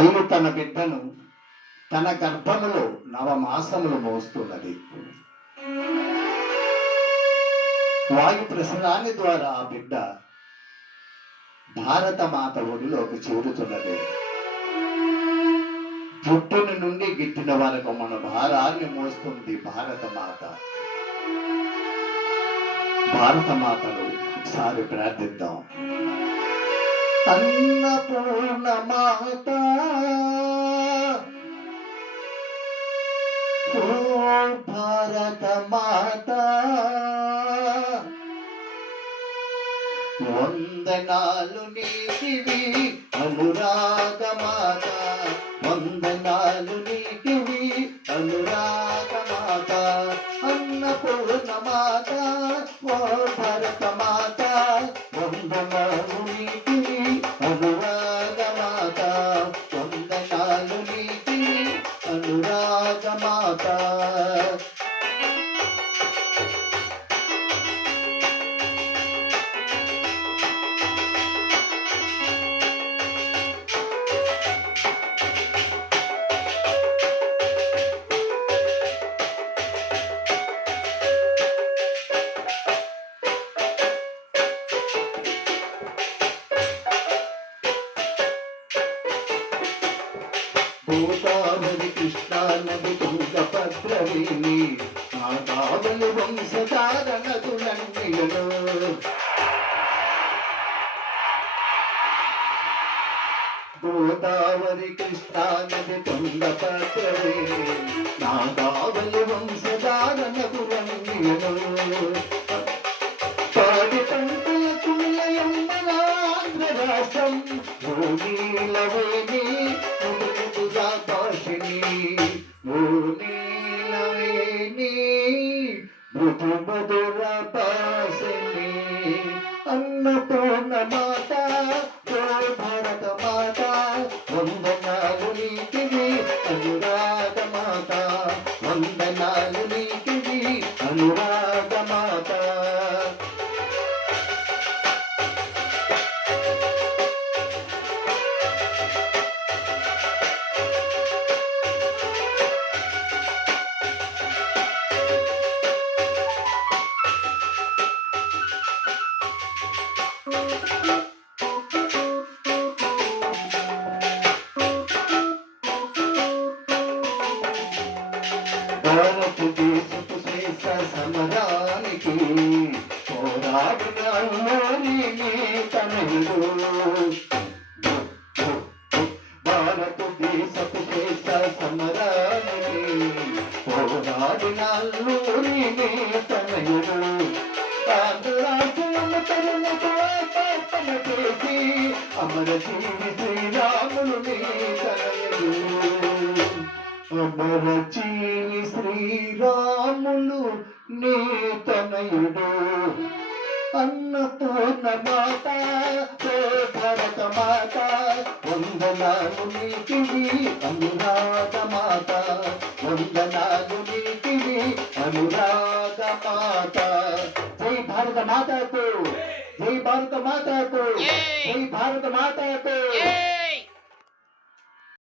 తల్లి తన బిడ్డను తన గర్భములో నవమాసములు మోస్తున్నది. వాయు ప్రసరాని ద్వారా ఆ బిడ్డ భారత మాత ఒడిలోకి చేరుతున్నది. పుట్టిన నుండి గిట్టిన వరకు మన భారాన్ని మోస్తుంది భారత మాత. భారత మాతను ఒకసారి ప్రార్థిద్దాం. అన్నపూర్ణ మాత, ఓ భారత మాత, వందనాలు నీకివి అనురాగ మాత, వందనాలు నీకివి అనురాగ మాత. అన్నపూర్ణ మాత, ఓ భారత మాత, వందనాలు నీకివి అనురాగ మాత, వందనాలు నీకివి అనురాగ మాత. గోదావరి కృష్ణా నది తుంగభద్రవేణి నా కావలి వంశధారణ తులన్నిలలో. గోదావరి కృష్ణా నది తుంగభద్రవేణి నా కావలి వంశధారణ తులన్నిలలో. పాడి పంటల కులయమ్మనాంధ్ర రాష్ట్రం భూమిలవేణి మృదు మధుర పాసిని. అన్నపూర్ణ మాత, ఓ భారత మాత, వందనాలు నీకివి అనురాగ మాత, వందనాలు నీకివి అనురాగ మాత. భారతదేశపు శ్రేష్ఠ సమరానికి పోరాడిన తనయుడు. భారతదేశపు శ్రేష్ఠ సమరానికి పోరాడిన తనయుడు. ఆంధ్రరాజ్యము తరుణకు ఆపార్పణ చేసి అమరజీవి శ్రీరాములు నీ తనయుడు. అమరజీవి శ్రీరాములు నీ తనయుడు. అన్నపూర్ణ మాత, ఓ భరత మాత, వందనాలు నీకివి అనురాగ మాత, వందనాలు నీకివి అనురాగ మాత. జై భారత మాతకు, జై భారత మాతకు, జై భారత మాతకు.